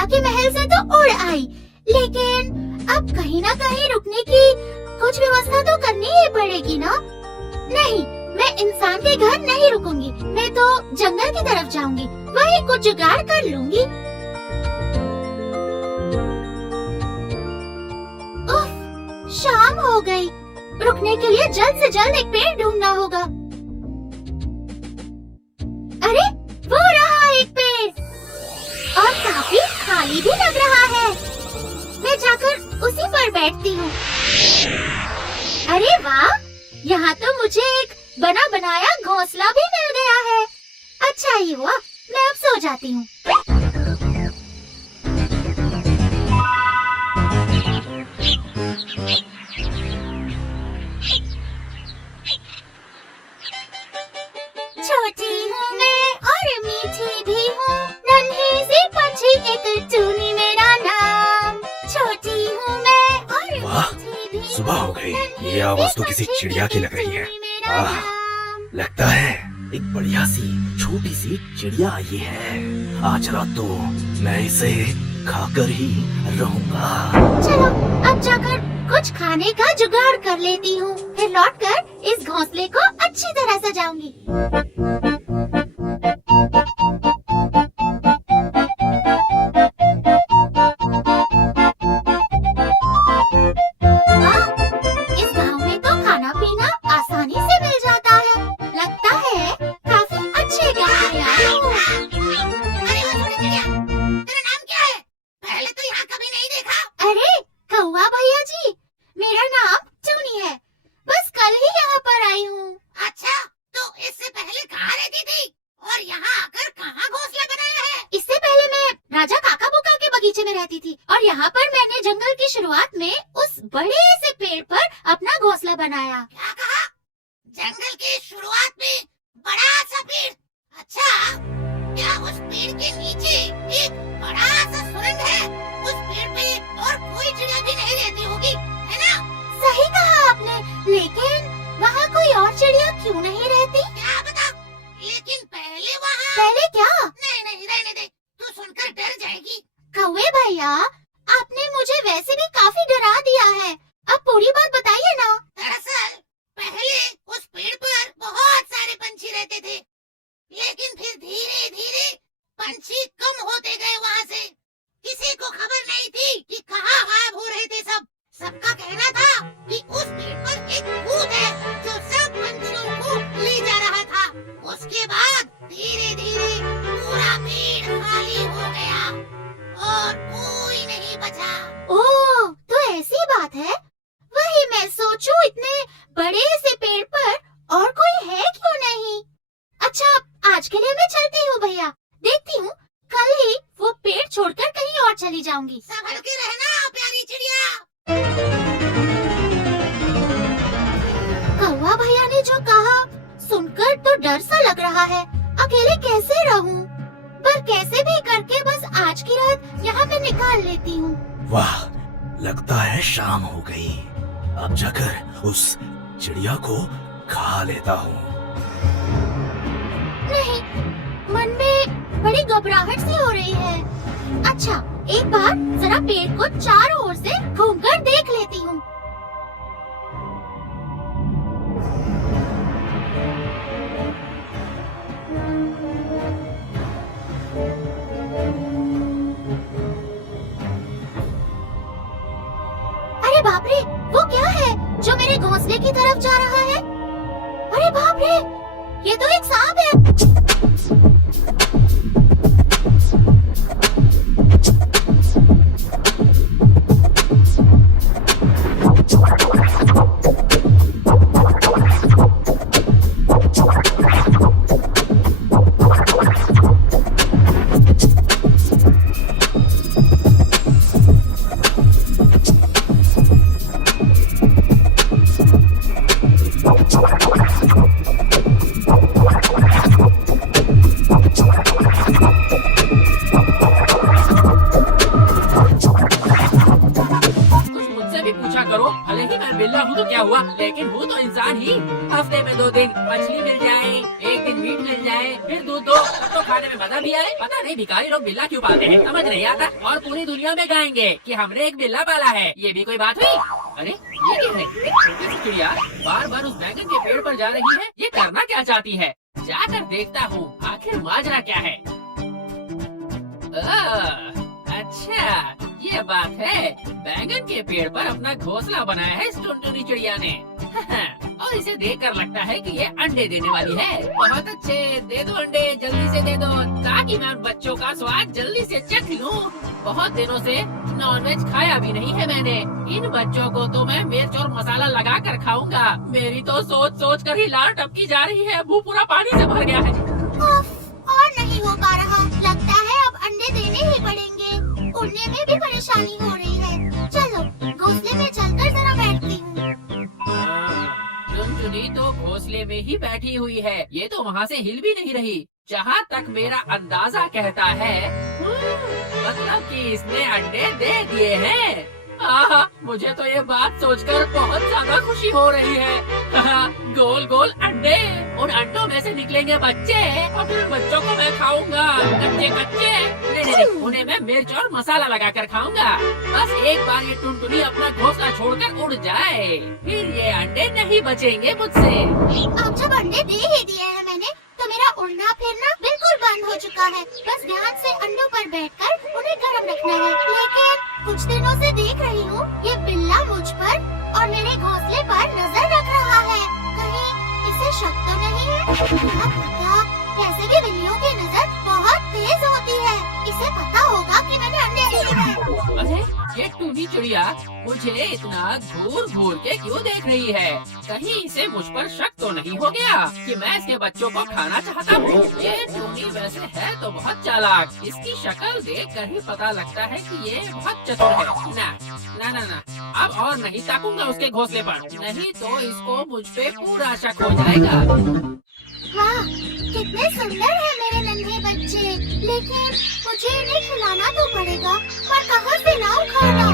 राजा के महल से तो उड़ आई, लेकिन अब कहीं ना कहीं रुकने की कुछ व्यवस्था तो करनी ही पड़ेगी ना। नहीं, मैं इंसान के घर नहीं रुकूंगी, मैं तो जंगल की तरफ जाऊंगी, वहीं कुछ जुगाड़ कर लूंगी। उफ, शाम हो गई। रुकने के लिए जल्द से जल्द एक पेड़ ढूंढना होगा। अरे, वो रहा एक पेड़ और काफी खाली भी लग रहा है। मैं जाकर उसी पर बैठती हूँ। अरे वाह, यहाँ तो मुझे एक बना बनाया घोंसला भी मिल गया है। अच्छा ही हुआ, मैं अब सो जाती हूँ। छोटी हूँ मैं और मीठी भी हूँ, नन्ही सी पंछी एक टूनी मेरा नाम। छोटी हूँ मैं और मीठी भी हूँ। सुबह हो गई। ये आवाज तो किसी चिड़िया की लग रही है। लगता है एक बढ़िया सी छोटी सी चिड़िया आई है। आज रात तो मैं इसे खाकर ही रहूंगा। चलो अब जाकर कुछ खाने का जुगाड़ कर लेती हूँ, फिर लौटकर इस घोंसले को अच्छी तरह सजाऊंगी। इस गांव में तो खाना पीना आसानी से मिल जाता है। लगता है काफी अच्छे गांव में आई हूँ। अरे वो छोटी चिड़िया, तेरा नाम क्या है? पहले तो यहाँ कभी नहीं देखा। अरे कौवा भैया जी, मेरा नाम टूनी है, बस कल ही यहाँ पर आई हूँ। अच्छा, तो इससे पहले कहाँ रहती थी और यहाँ आकर कहाँ घोंसला बनाया है? इससे पहले मैं राजा काका बुका के बगीचे में रहती थी और यहाँ पर मैंने जंगल की शुरुआत में उस बड़े से पेड़ पर अपना घोंसला बनाया। क्या कहा? जंगल की शुरुआत में बड़ा सा पेड़? अच्छा, क्या उस पेड़ के नीचे एक बड़ा सा सुरंग है? उस पेड़ पे और कोई चिड़िया भी नहीं रहती होगी, है ना? सही कहा आपने, लेकिन वहाँ कोई और चिड़िया क्यों नहीं रहती? क्या बता? लेकिन पहले क्या? नहीं रहने दे, तू सुनकर डर जाएगी। कौवे भैया, आपने मुझे वैसे भी काफी डरा दिया है, अब पूरी बात बताइए ना। दरअसल पहले उस पेड़ पर बहुत सारे पंछी रहते थे, लेकिन फिर धीरे धीरे पंछी कम होते गए वहाँ से। किसी को खबर नहीं थी कि कहाँ गायब हो रहे थे सब। सबका कहना था कि उस पेड़ पर एक भूत है जो सब पंछियों को ले जा रहा था। उसके बाद धीरे धीरे पूरा पेड़ खाली हो गया और कोई नहीं बचा। ओह, तो ऐसी बात है। वही मैं सोचूं, इतने बड़े से पेड़ पर और कोई है क्यों नहीं। अच्छा, आज के लिए मैं चलती हूँ भैया, देखती हूँ कल ही वो पेड़ छोड़कर कहीं और चली जाऊंगी। संभल के रहना प्यारी चिड़िया। कौवा भैया ने जो कहा सुनकर तो डर सा लग रहा है। अकेले कैसे रहूं? पर कैसे भी करके बस आज की रात यहाँ पे निकाल लेती हूँ। वाह, लगता है शाम हो गई। अब जाकर उस चिड़िया को खा लेता हूँ। नहीं, मन में बड़ी घबराहट सी हो रही है। अच्छा, एक बार जरा पेड़ को चारों ओर से घूमकर देख लेती हूँ। अरे बाप रे, वो क्या है जो मेरे घोंसले की तरफ जा रहा है? अरे बाप रे, ये तो एक सांप है। बिल्ला हूँ तो क्या हुआ, लेकिन हूँ तो इंसान ही। हफ्ते में 2 दिन मछली मिल जाए, एक दिन मीट मिल जाए, फिर दूध दो तब तो खाने में मजा भी आए। पता नहीं भिखारी लोग बिल्ला क्यों पालते हैं, समझ नहीं आता। और पूरी दुनिया में गाएंगे कि हमने एक बिल्ला पाला है। ये भी कोई बात हुई? अरे ये क्या है? एक छोटी सी चिड़िया बार बार उस बैंगन के पेड़ पर जा रही है। ये करना क्या चाहती है? जाकर देखता हूँ आखिर माजरा क्या है। अच्छा ये बात है, बैंगन के पेड़ पर अपना घोंसला बनाया है इस टुनटुनी चिड़िया ने। और इसे देखकर लगता है कि ये अंडे देने वाली है। बहुत अच्छे, दे दो अंडे, जल्दी से दे दो, ताकि मैं उन बच्चों का स्वाद जल्दी से चख लूं। बहुत दिनों से नॉनवेज खाया भी नहीं है मैंने। इन बच्चों को तो मैं मिर्च और मसाला लगा कर खाऊंगा। मेरी तो सोच सोच कर ही लार टपकी जा रही है, मुंह पूरा पानी से भर गया है। और नहीं हो पा रहा, लगता है अब अंडे देने ही पड़ेंगे। उड़ने में भी परेशानी हो रही है। चलो घोंसले में चलकर जरा बैठती हूँ। टुनटुनी तो घोंसले में ही बैठी हुई है। ये तो वहाँ से हिल भी नहीं रही। जहाँ तक मेरा अंदाजा कहता है, मतलब कि इसने अंडे दे दिए हैं। आहा, मुझे तो ये बात सोचकर बहुत ज्यादा खुशी हो रही है। गोल गोल अंडे, उन अंडों में से निकलेंगे बच्चे और फिर बच्चों को मैं खाऊंगा। कच्चे कच्चे नहीं, उन्हें मैं मिर्च और मसाला लगाकर खाऊंगा। बस एक बार ये टुनटुनी अपना घोंसला छोड़कर उड़ जाए, फिर ये अंडे नहीं बचेंगे मुझसे। अब जब अंडे दे ही दिए हैं मैंने, तो मेरा उड़ना फिरना बिल्कुल बंद हो चुका है। बस ध्यान से अंडों पर बैठकर उन्हें गर्म रखना है। लेकिन कुछ दिनों से देख रही हूँ ये बिल्ला मुझ पर और मेरे घोंसले पर नजर रख रहा है। कहीं इसे शक तो नहीं है? क्या पता, वैसे भी बिल्लियों की नजर बहुत तेज होती है। इसे पता होगा कि मैंने अंडे दिए हैं। अरे ये टूनी चिड़िया मुझे इतना घूर घूर के क्यों देख रही है? कहीं इसे मुझ पर शक तो नहीं हो गया कि मैं इसके बच्चों को खाना चाहता हूँ? ये टूनी वैसे है तो बहुत चालाक। इसकी शक्ल देख कर ही पता लगता है कि ये बहुत चतुर है। ना ना ना ना, अब और नहीं ताकूंगा उसके घोंसले पर, नहीं तो इसको मुझ पे पूरा शक हो जाएगा। वाह, कितने सुंदर है मेरे नन्हे बच्चे। लेकिन मुझे इन्हें खिलाना तो पड़ेगा, पर कहाँ से लाऊं खाना?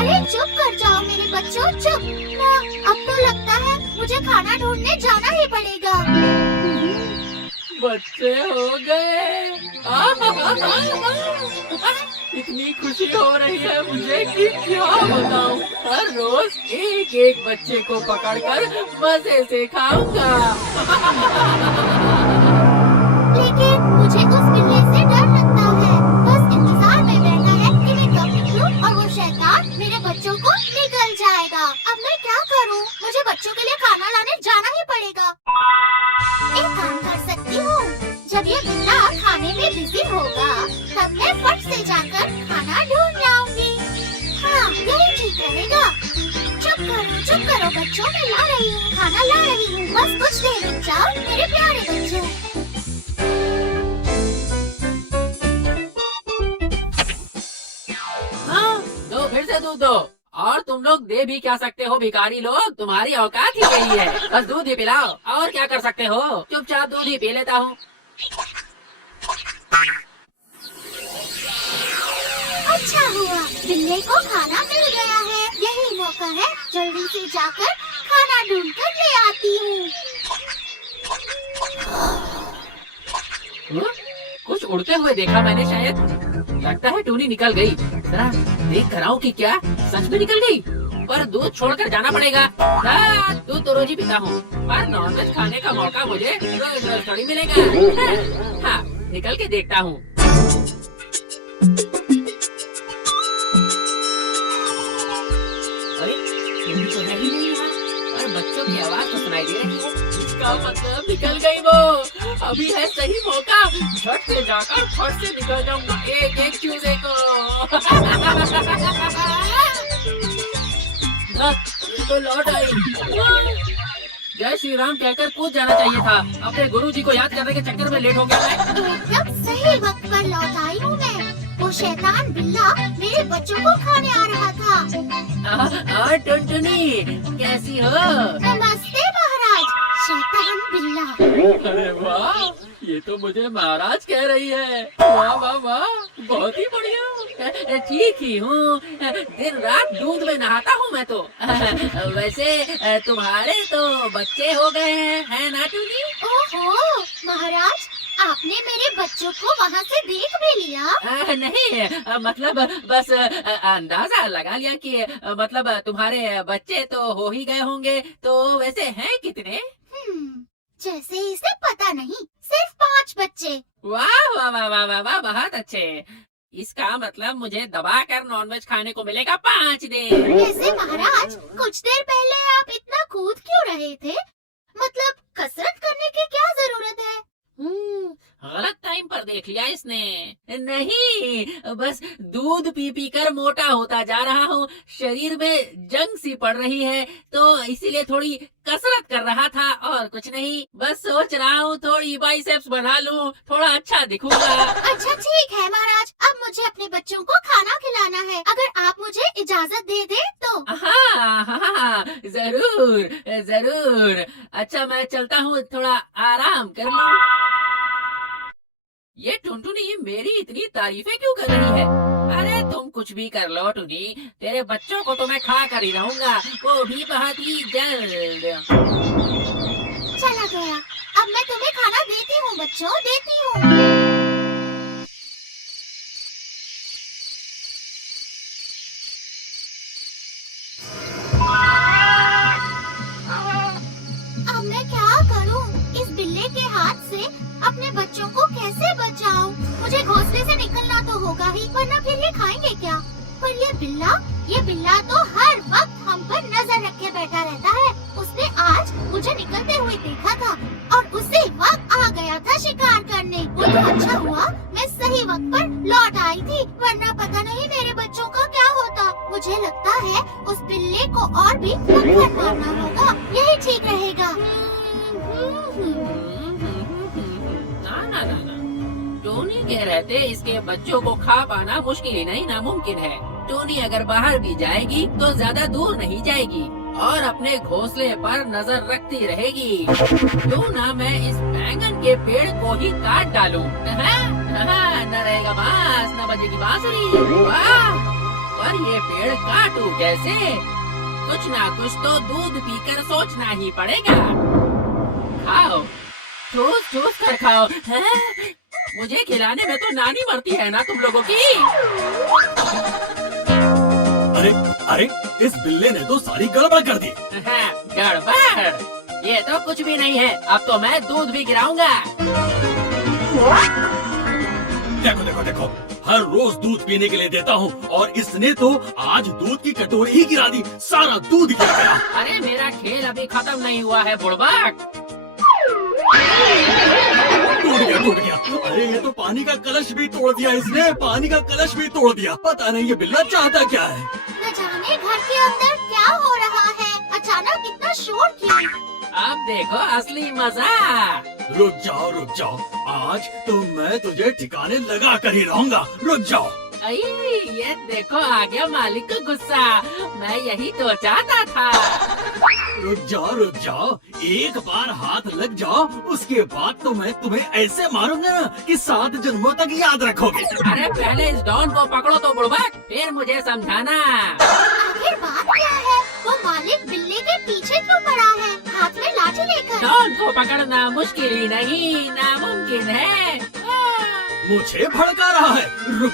अरे चुप कर जाओ मेरे बच्चों, चुप ना। अब तो लगता है मुझे खाना ढूंढने जाना ही पड़ेगा। बच्चे हो गए। इतनी खुशी हो रही है मुझे कि क्या बताऊं। हर रोज एक एक बच्चे को पकड़कर मजे से खाऊंगा। लेकिन मुझे उस बिल्ली से डर लगता है। बस इंतजार में बैठा है कि मैं कब निकलूं और वो शैतान मेरे बच्चों को निकल जाएगा। अब मैं क्या करूं? मुझे बच्चों के लिए खाना लाने जाना ही पड़ेगा। एक काम कर सकती हूँ, जब ये बिल्ला खाने में बिजी होगा तब मैं फट से जाकर खाना ढूंढ लाऊंगी। हाँ, यही ठीक रहेगा। चुप करो बच्चों, मैं ला रही हूँ, खाना ला रही हूँ। बस कुछ देर रुक जाओ मेरे प्यारे बच्चों। हाँ, दो फिर से दूध दो। और तुम लोग दे भी क्या सकते हो भिखारी लोग, तुम्हारी औकात ही यही है। बस दूध ही पिलाओ, और क्या कर सकते हो? चुपचाप दूध ही पी लेता हूँ। अच्छा हुआ, बिल्ली को खाना मिल गया है। यही मौका है, जल्दी से जाकर खाना ढूंढ कर ले आती हूँ। कुछ उड़ते हुए देखा मैंने शायद। लगता है टूनी निकल गई। जरा देख कर आऊं कि क्या सच में निकल गई। पर दूध छोड़कर जाना पड़ेगा। हाँ, दूध तो रोज ही पीता हूँ, पर नॉनवेज खाने का मौका मुझे रोज रोज थोड़ी मिलेगा। हाँ, निकल के देखता हूँ। अरे टूनी तो है ही नहीं यहाँ, पर बच्चों की आवाज तो सुनाई दे रही है। इसका मतलब निकल गई वो। अभी है सही मौका, झट से जाकर फट से निकल जाऊंगा एक एक चूजे को। ये तो लौट आई। जय श्री राम कहकर कूद जाना चाहिए था। अपने गुरुजी को याद करने के चक्कर में लेट हो गया मैं। एकदम सही वक्त पर लौट आई हूँ मैं। वो शैतान बिल्ला मेरे बच्चों को खाने आ रहा था। टुनटुनी कैसी हो? नमस्ते महाराज। शैतान बिल्ला। अरे वाह, ये तो मुझे महाराज कह रही है। वाह वाह वाह, बहुत ही बढ़िया। ठीक ही हूँ, दिन रात दूध में नहाता हूँ मैं तो। वैसे तुम्हारे तो बच्चे हो गए हैं, है ना टूनी? ओहो महाराज, आपने मेरे बच्चों को वहाँ से देख भी लिया? नहीं, मतलब बस अंदाजा लगा लिया कि मतलब तुम्हारे बच्चे तो हो ही गए होंगे, तो वैसे हैं कितने? जैसे इसे पता नहीं, सिर्फ 5 बच्चे। वाह वाह वाह वाह वाह वाह, बहुत अच्छे। इसका मतलब मुझे दबाकर नॉनवेज खाने को मिलेगा 5 दिन। वैसे महाराज, कुछ देर पहले आप इतना कूद क्यों रहे थे? मतलब कसरत करने की क्या जरूरत है? गलत टाइम पर देख लिया इसने। नहीं, बस दूध पी पी कर मोटा होता जा रहा हूँ, शरीर में जंग सी पड़ रही है, तो इसीलिए थोड़ी कसरत कर रहा था और कुछ नहीं। बस सोच रहा हूँ थोड़ी बाइसेप्स बना लूँ, थोड़ा अच्छा दिखूंगा। अच्छा ठीक है महाराज, अब मुझे अपने बच्चों को खाना खिलाना है। अगर आप मुझे इजाजत दे दे तो। हाँ हाँ हाँ, जरूर जरूर। अच्छा मैं चलता हूँ, थोड़ा आराम कर लूँ। ये टुनटुनी मेरी इतनी तारीफें क्यों कर रही है? अरे तुम कुछ भी कर लो टुनी, तेरे बच्चों को तो मैं खा कर ही रहूंगा, वो भी बहुत ही जल्द। चला गया। अब मैं तुम्हें खाना देती हूँ बच्चों, देती हूँ। अब मैं क्या करूँ? इस बिल्ले के हाथ से अपने बच्चों को कैसे बचाऊं? मुझे घोंसले से निकलना तो होगा ही, वरना फिर ये खाएंगे क्या? पर ये बिल्ला तो हर वक्त हम पर नजर रखे बैठा रहता है। उसने आज मुझे निकलते हुए देखा था और उसी वक्त आ गया था शिकार करने। वो तो अच्छा हुआ मैं सही वक्त पर लौट आई थी, वरना पता नहीं मेरे बच्चों का क्या होता। मुझे लगता है उस बिल्ले को और भी पत्थर मारना होगा, यही ठीक रहेगा। टोनी के रहते इसके बच्चों को खा पाना मुश्किल ही नहीं नामुमकिन है। टोनी अगर बाहर भी जाएगी तो ज्यादा दूर नहीं जाएगी और अपने घोंसले पर नजर रखती रहेगी। क्यों ना मैं इस बैंगन के पेड़ को ही काट डालूं? न रहेगा बांस, न बजेगी बांसुरी। वाह! पर ये पेड़ काटूं कैसे? कुछ ना कुछ तो दूध पीकर सोचना ही पड़ेगा। खाओ, ठूस ठूस कर खाओ। मुझे खिलाने में तो नानी मरती है ना तुम लोगों की। अरे अरे, इस बिल्ले ने तो सारी गड़बड़ कर दी। गड़बड़? ये तो कुछ भी नहीं है, अब तो मैं दूध भी गिराऊंगा। देखो देखो देखो, हर रोज दूध पीने के लिए देता हूँ और इसने तो आज दूध की कटोरी ही गिरा दी, सारा दूध गिर गया। अरे मेरा खेल अभी खत्म नहीं हुआ है बुड़बक। टूट गया। अरे ये तो पानी का कलश भी तोड़ दिया इसने, पानी का कलश भी तोड़ दिया। पता नहीं ये बिल्ला चाहता क्या है। न जाने घर के अंदर क्या हो रहा है, अचानक इतना शोर क्यों? अब देखो असली मजा। रुक जाओ, आज तो मैं तुझे ठिकाने लगा कर ही रहूंगा। रुक जाओ। ये देखो आ गया मालिक का गुस्सा, मैं यही तो चाहता था। रुक जाओ, एक बार हाथ लग जाओ, उसके बाद तो मैं तुम्हें ऐसे मारूंगा कि 7 जन्मों तक याद रखोगे। अरे पहले इस डॉन को पकड़ो तो बुड़बक, फिर मुझे समझाना। आखिर बात क्या है? वो मालिक बिल्ले के पीछे क्यों पड़ा है, हाथ में लाठी लेकर? डॉन को पकड़ना मुश्किल ही नहीं, नामुमकिन है। मुझे भड़का रहा है। रुक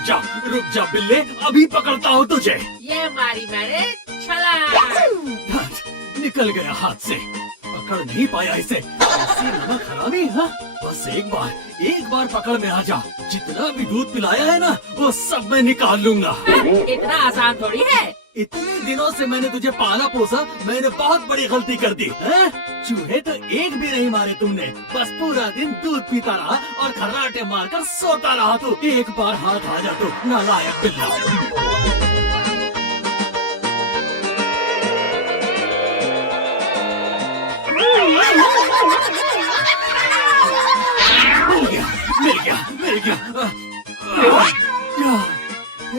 जा बिल्ले, अभी पकड़ता हूँ तुझे। ये मारी मैंने छलांग। निकल गया हाथ से, पकड़ नहीं पाया इसे। ऐसी नमक हरामी। हाँ, बस एक बार पकड़ में आ जा, जितना भी दूध पिलाया है ना वो सब मैं निकाल लूंगा। इतना आसान थोड़ी है। इतने दिनों से मैंने तुझे पाला पोसा, मैंने बहुत बड़ी गलती कर दी है? चूहे तो एक भी नहीं मारे तुमने, बस पूरा दिन दूध पीता रहा और खर्राटे मारकर सोता रहा। तू एक बार हाथ आ जा तो नालायक बिल्ला।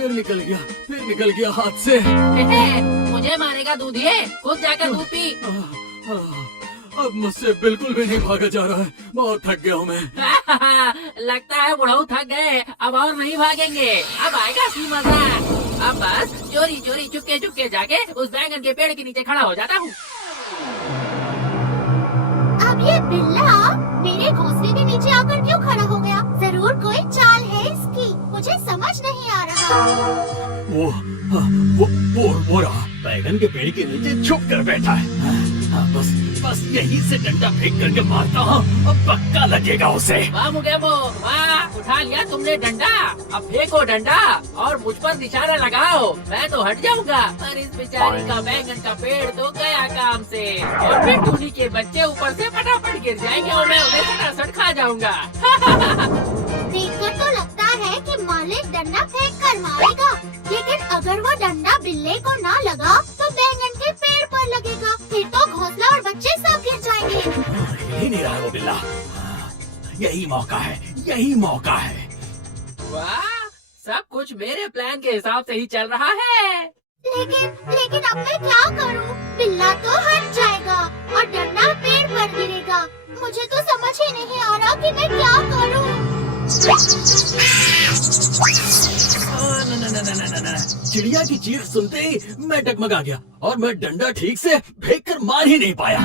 मिल गया। फिर निकल गया हाथ से। मुझे मारेगा दूधिए, खुद जाकर दूध पी। अब मुझसे बिल्कुल भी नहीं भागा जा रहा है, बहुत थक गया हूँ मैं। लगता है बुढ़ऊ थक गए, अब और नहीं भागेंगे, अब आएगा असली मजा। अब बस चोरी चुपके जाके उस बैंगन के पेड़ के नीचे खड़ा हो जाता हूँ। अब ये बिल्ला मेरे घोंसले के नीचे आकर क्यों खड़ा हो गया? जरूर कोई चाल है इसकी, मुझे समझ नहीं आ रहा। वो रहा, बैगन के पेड़ के नीचे छुप कर बैठा है। बस यहीं से डंडा फेंक करके मारता हूँ, अब पक्का लगेगा उसे। वाह मुगेबो, वाह, उठा लिया तुमने डंडा। अब फेंको डंडा और मुझ पर निशाना लगाओ, मैं तो हट जाऊंगा। पर इस बेचारी का बैगन का पेड़ तो गया काम से, और फिर टूनी के बच्चे ऊपर से फटाफट गिर जाएंगे और मैं उन्हें सटासट खा जाऊंगा। देखकर तो लगता है कि मालिक डंडा फेंक कर मारेगा, लेकिन अगर वो डंडा बिल्ले को ना लगा तो बैंगन के पेड़ पर लगेगा, फिर तो घोंसला और बच्चे सब गिर जाएंगे। ही नहीं रहा वो बिल्ला। यही मौका है, यही मौका है। वाह, सब कुछ मेरे प्लान के हिसाब से ही चल रहा है। लेकिन अब मैं क्या करूं? बिल्ला तो हट जाएगा और डंडा पेड़ पर गिरेगा। मुझे तो समझ ही नहीं आ रहा कि मैं क्या करूं। ना। चिड़िया की चीख सुनते ही मैं डगमगा गया और मैं डंडा ठीक से फेंक कर मार ही नहीं पाया।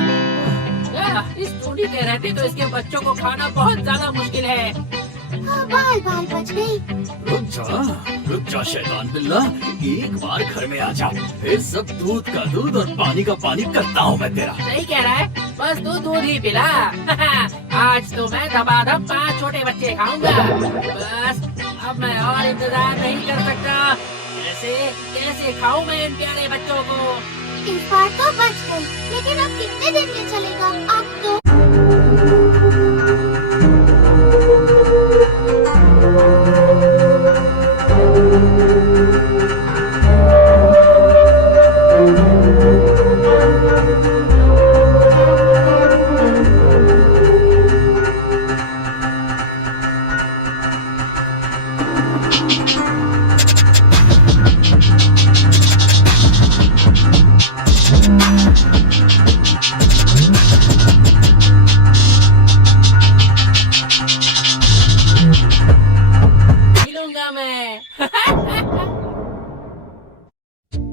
इस टूनी के रहते तो इसके बच्चों को खाना बहुत ज्यादा मुश्किल है। बाल बच गई। रुक जा शैतान बिल्ला, एक बार घर में आ जा, फिर सब दूध का दूध और पानी का पानी करता हूँ मैं तेरा। सही कह रहा है, बस तू दूध ही पिला। आज तो मैं धबाधब 5 छोटे बच्चे खाऊंगा। बस अब मैं और इंतजार नहीं कर सकता। कैसे खाऊं मैं इन प्यारे बच्चों को। इस बार तो बच गई, लेकिन अब कितने दिन में चलेगा? अब तो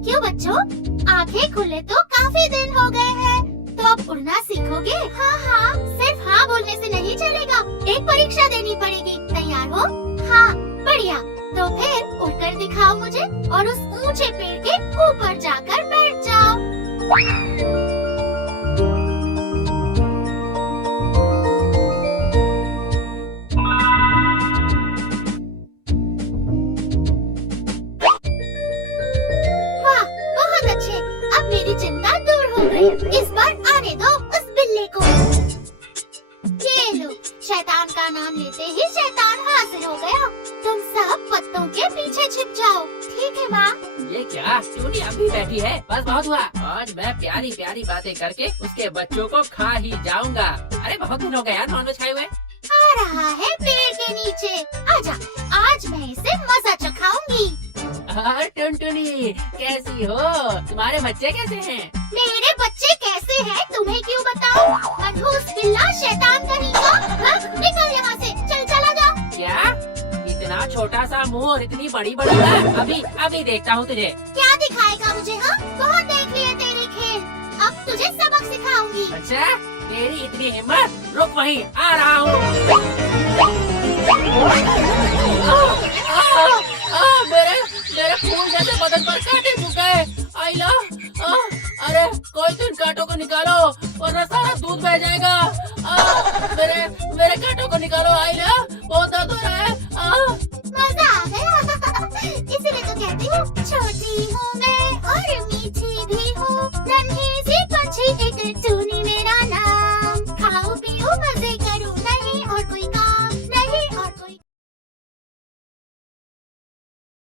क्यों बच्चों, आंखें खुले तो काफी दिन हो गए हैं, तो अब उड़ना सीखोगे? हाँ, सिर्फ हाँ बोलने से नहीं चलेगा, एक परीक्षा देनी पड़ेगी। तैयार हो? हाँ, बढ़िया। तो फिर उड़कर दिखाओ मुझे और उस ऊंचे पेड़ के ऊपर जाकर बैठ जाओ। इस बार आने दो उस बिल्ली को। ये लो, शैतान का नाम लेते ही शैतान हाजिर हो गया। तुम सब पत्तों के पीछे छिप जाओ, ठीक है माँ? ये क्या, टूनी अभी बैठी है? बस बहुत हुआ, आज मैं प्यारी प्यारी बातें करके उसके बच्चों को खा ही जाऊंगा। अरे बहुत दिन हो गया यार नॉनवेज खाए हुए। आ रहा है पेड़ के नीचे, आजा, आज मैं इसे मजा चखाऊंगी। टुनटुनी कैसी हो? तुम्हारे बच्चे कैसे हैं? मेरे बच्चे कैसे हैं तुम्हें क्यों बताऊं? मनहूस बिल्ला, शैतान कहीं का, निकल यहाँ से, चला जा। क्या? इतना छोटा सा मुंह और इतनी बड़ी बड़ी बात? अभी देखता हूँ तुझे। क्या दिखाएगा मुझे? हाँ, बहुत देख लिए तेरे खेल, अब तुझे सबक सिखाऊंगी। अच्छा, तेरी इतनी हिम्मत? रुक वहीं, आ रहा हूँ। मेरे फूल जैसे बदन पर कांटे चुप गए। आइला, अरे कोई तो इन कांटों को निकालो वरना सारा दूध बह जाएगा। मेरे कांटों को निकालो आइला, बहुत दर्द हो रहा है। मजा आ गया। इसीलिए तो कहती हूँ छोटी हूँ मैं और